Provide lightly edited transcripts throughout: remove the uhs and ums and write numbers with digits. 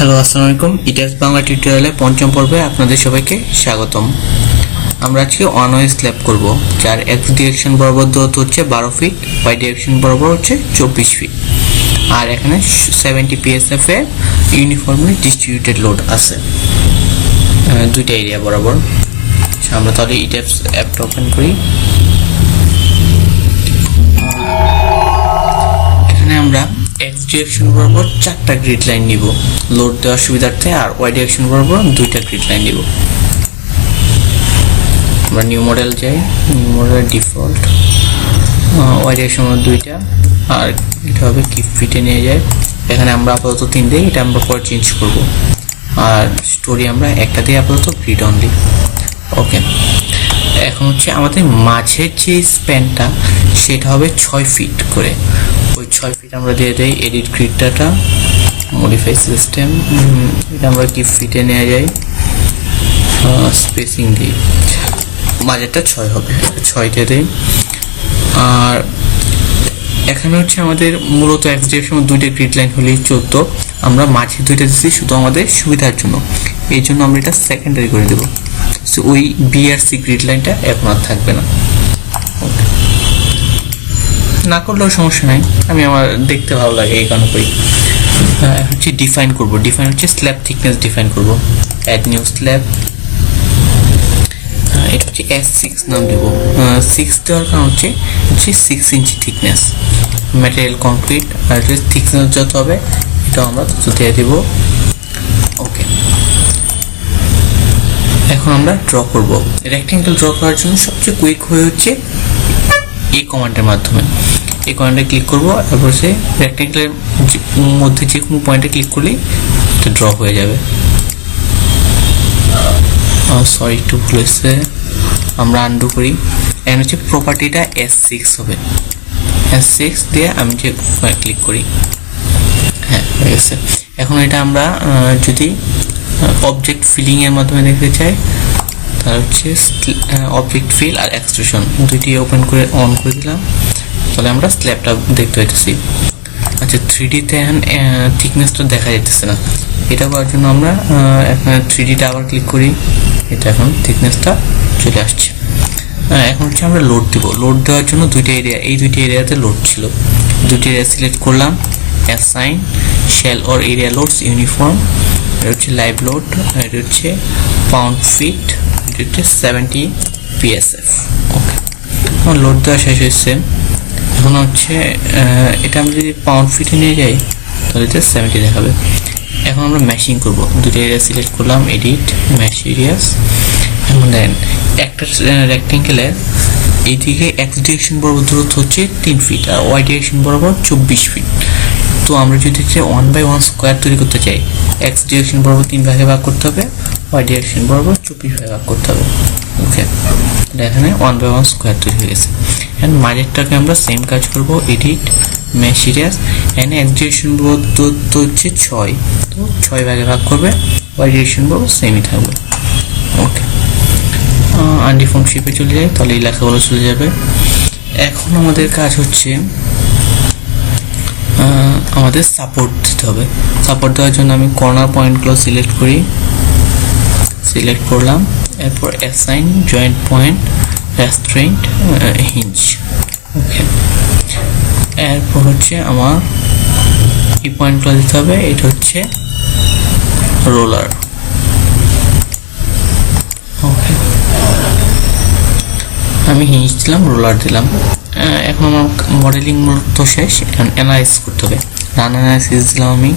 Hello, আসসালামু আলাইকুম। ইতিহাস বাংলা টিউটোরিয়ালে পঞ্চম পর্বে আপনাদের সবাইকে স্বাগতম। আমরা আজকে ওয়ান ওয়ে স্ল্যাব করব, যার এক্স ডিরেকশন বরাবর দূরত্ব হচ্ছে 12 ফিট, ওয়াই ডিরেকশন বরাবর হচ্ছে 24 ফিট, আর এখানে 70 PSF এ ইউনিফর্মলি ডিস্ট্রিবিউটেড লোড আছে দুইটা এরিয়া বরাবর। আমরা তাহলে ইটিএফ অ্যাপটা ওপেন করি। এখানে আমরা এক্স ডিরেকশন বরাবর 4টা গ্রিড লাইন নিব লোড দেওয়ার সুবিধার্থে, আর ওয়াই ডিরেকশন বরাবর 2টা গ্রিড লাইন নিব। আমরা নিউ মডেল যাই, new model default, Y direction 2টা, আর এটা হবে কি ফিটে নিয়ে যায়। এখানে আমরা আপাতত 3 দিই, এটা আমরা পরে চেঞ্জ করব। আর স্টোরি আমরা একটা দিয়ে আপাতত গ্রিড অনলি। ওকে, এখন হচ্ছে আমাদের মাঝের যে স্প্যানটা সেটা হবে 6 ফিট করে। ওই 6 ফিট আমরা দিয়ে দেই edit grid data, modify system, এটা আমরা কি ফিটে নিয়ে যাই, স্পেসিং দিই, মাঝেরটা 6 হবে, 6টা দিই। আর এখানে হচ্ছে আমাদের মূলত এক্স ডিরেকশন 2টা গ্রিড লাইন হলেই 14, আমরা মাঝে 2টা দিচ্ছি শুধু আমাদের সুবিধার জন্য, এই জন্য আমরা এটা সেকেন্ডারি করে দেবো। ওই বি আর সি গ্রিড লাইনটা এখন আর থাকবে না। না করলেও সমস্যা নাই, আমি আমার দেখতে ভালো লাগে এই কারণে করি। হচ্ছে ডিফাইন করব, ডিফাইন হচ্ছে স্ল্যাব থিকনেস ডিফাইন করব। অ্যাড নিউ স্ল্যাব, এটা হচ্ছে S6 নাম দেব। 6 দেওয়ার কারণ হচ্ছে 6 ইঞ্চি থিকনেস, ম্যাটেরিয়াল কংক্রিট, আর থিকনেস যত হবে এটা আমরা তত দিয়ে দেব। ওকে, এখন আমরা ড্র করব। রেক্ট্যাঙ্গেল ড্র করার জন্য সবচেয়ে কুইক হয়ে হচ্ছে এই কমান্ডের মাধ্যমে। এই কমান্ডে ক্লিক করব, তারপর সে রেক্ট্যাঙ্গেলের মধ্যে যে কোনো পয়েন্টে ক্লিক করলেই এটা ড্র হয়ে যাবে। সরি, একটু ভুল হয়েছে, আমরা আনডু করি। এখন হচ্ছে প্রপার্টিটা S6 হবে, S6 দিয়ে আমি যে ক্লিক করি, হ্যাঁ হয়ে গেছে। এখন এটা আমরা যদি অবজেক্ট ফিলিং এর মাধ্যমে দেখতে চাই, তাহলে হচ্ছে অবজেক্ট ফিল আর এক্সট্রুশন দুইটি ওপেন করে অন করে দিলাম, তাহলে আমরা স্ল্যাবটা দেখতে পাইতেছি। আচ্ছা, 3Dতে এখন থিকনেসটা দেখা যাইতেছে না, এটা করার জন্য আমরা এখন 3Dটা আবার ক্লিক করি, এটা এখন থিকনেসটা চলে আসছে। এখন হচ্ছে আমরা লোড দিব। লোড দেওয়ার জন্য 2টা এরিয়া, এই 2টি এরিয়াতে লোড ছিল, 2টি এরিয়া সিলেক্ট করলাম, assign shell or area loads uniform, এটা হচ্ছে লাইভ লোড, এটা হচ্ছে পাউন্ড ফিট, এটা হচ্ছে 70 PSF। ওকে, আমার লোড দেওয়া শেষ হয়েছে। এখন হচ্ছে এটা আমি যদি পাউন্ড ফিটে নিয়ে যাই তাহলে এটা 70 দেখাবে। এখন আমরা ম্যাশিং করব, 2টা এরিয়া সিলেক্ট করলাম, এডিট ম্যাশ এরিয়াস। এখন দেখেন একটা রেক্ট্যাঙ্গেলের এইদিকে এক্স ডিরেকশন বরাবর দূরত্ব হচ্ছে 3 ফিট, আর ওয়াই ডিরেকশন বরাবর 24 ফিট। তো আমরা যদি 1/1 স্কোয়ার তৈরি করতে চাই, এক্স ডিরেকশন বরাবর 3 ভাগে ভাগ করতে হবে, ওয়াই ডিরেকশন বরাবর 24 ভাগে ভাগ করতে হবে। ওকে, এখানে 1/1 স্কোয়ার তৈরি হয়ে গেছে। এখন মাঝেরটাকে আমরা সেম কাজ করব, এডিট ম্যাশ এরিয়াস, এখানে এক্স ডিরেকশন বরাবর দূরত্ব হচ্ছে 6, তো 6 ভাগে ভাগ করবে, ওয়াই ডিরেকশন বরাবর সেমই থাকবে। ওকে, আনডিফর্ম শেপে চলে যায়, তাহলে এই লেখাগুলো চলে যাবে। এখন আমাদের কাজ হচ্ছে আমাদের সাপোর্ট দিতে হবে। সাপোর্ট দেওয়ার জন্য আমি কর্নার পয়েন্টগুলো সিলেক্ট করি, সিলেক্ট করলাম, এরপর assign joint point restraint hinge. Okay, এরপর হচ্ছে আমার এই পয়েন্টগুলো দিতে হবে, এটা হচ্ছে রোলার। ওকে, আমি হিঞ্জ দিলাম, রোলার দিলাম। এখন আমার মডেলিং তো শেষ, এখন অ্যানালাইসিস করতে হবে। রান অ্যানালাইসিস দিলাম, আমি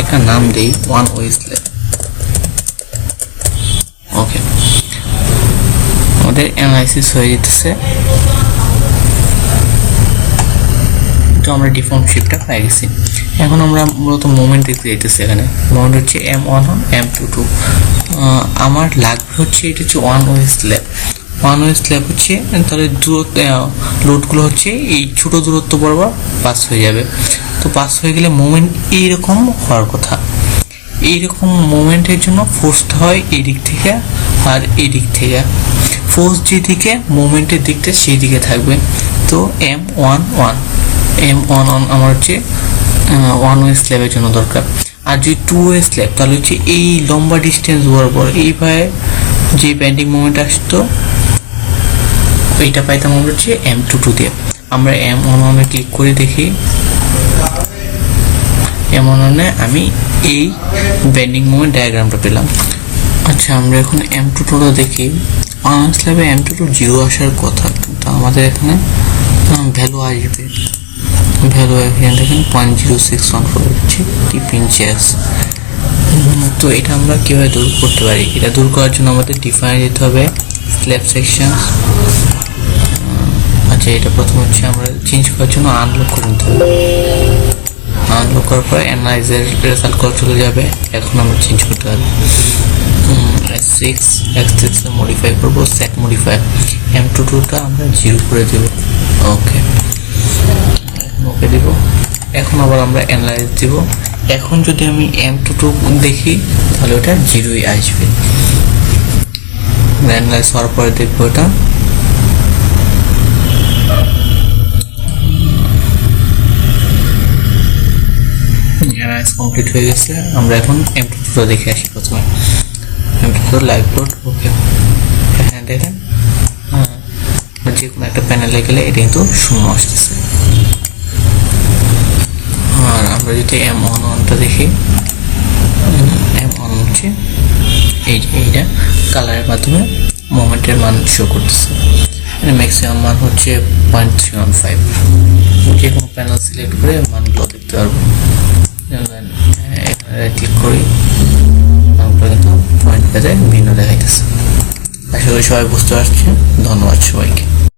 একটা নাম দিই ওয়ান ওয়ে স্ল্যাব। ওকে, আমাদের অ্যানালাইসিস হয়ে যেতেছে, তো আমরা ডিফর্ম শেপটা পেয়ে গেছি। এখন আমরা মূলত মোমেন্ট দেখতে যাইতেছি। এখানে মোমেন্ট হচ্ছে M1, M22। আমার লাগবে হচ্ছে এটা হচ্ছে one way slab. One way slab হচ্ছে তাহলে দূরত্ব লোডগুলো হচ্ছে এই ছোট দূরত্ব বরাবর পাস হয়ে যাবে। তো পাস হয়ে গেলে মোমেন্ট এইরকম হওয়ার কথা। এইরকম মোমেন্টের জন্য ফোর্সটা হয় এই দিক থেকে আর এই দিক থেকে। ফোর্স যেদিকে মোমেন্টের দিকটা সেই দিকে থাকবে। তো M11 আমার হচ্ছে ওয়ান ওয়ে স্ল্যাবের জন্য দরকার। আর যদি 2 স্ল্যাব তাহলে হচ্ছে এই লম্বা ডিস্টেন্স বরাবর এইভাবে যে বেন্ডিং মোমেন্ট আসতো এইটা পাইতাম আমরা হচ্ছে M22 দিয়ে। আমরা M11 ক্লিক করে দেখি, M11 আমি এই বেন্ডিং মোমেন্ট ডায়াগ্রামটা পেলাম। আচ্ছা আমরা এখন M22 দেখি। স্ল্যাবে M22 0 আসার কথা, কিন্তু আমাদের এখানে ভ্যালু আসবে, ভ্যালু এখানে দেখেন 0.0614 হচ্ছে টিপ ইঞ্চেস। তো এটা আমরা কীভাবে দূর করতে পারি? এটা দূর করার জন্য আমাদের ডিফাইন দিতে হবে স্ল্যাব সেকশন। আচ্ছা এটা প্রথম হচ্ছে আমরা চেঞ্জ করার জন্য আনলক করে নিতে হবে। আনলক করার পরে অ্যানালাইজের রেজাল্ট করা চলে যাবে। এখন আমরা চেঞ্জ করতে পারবো x6 মডিফাই করবো, সেট মডিফাই M22টা আমরা 0 করে দেব। ওকে ওকে দিব। এখন আবার আমরা অ্যানালাইজ দিব। এখন যদি আমি M22 দেখি তাহলে ওটা 0ই আসবে। অ্যানালাইজ হওয়ার পরে দেখবো ওটা অ্যানালাইজ কমপ্লিট হয়ে গেছে। আমরা এখন M22টা দেখে আসি। প্রথমে M22 লাইভ লোড। ওকে এখানে দেখেন যে কোনো একটা প্যানেলে গেলে এটা কিন্তু 0 আসতেছে। আর আমরা যদি M11টা দেখি, M11 হচ্ছে এইটা কালারের মাধ্যমে মোমেন্টের মান শো করতেছে। ম্যাক্সিমাম মান হচ্ছে 0.315। যে কোনো প্যানেল সিলেক্ট করে মানগুলো দেখতে পারবো। এখানে ক্লিক করি, মানগুলো কিন্তু পয়েন্ট পেজে ভিন্ন দেখাইতেছে। আশা করি সবাই বুঝতে পারছে। ধন্যবাদ সবাইকে।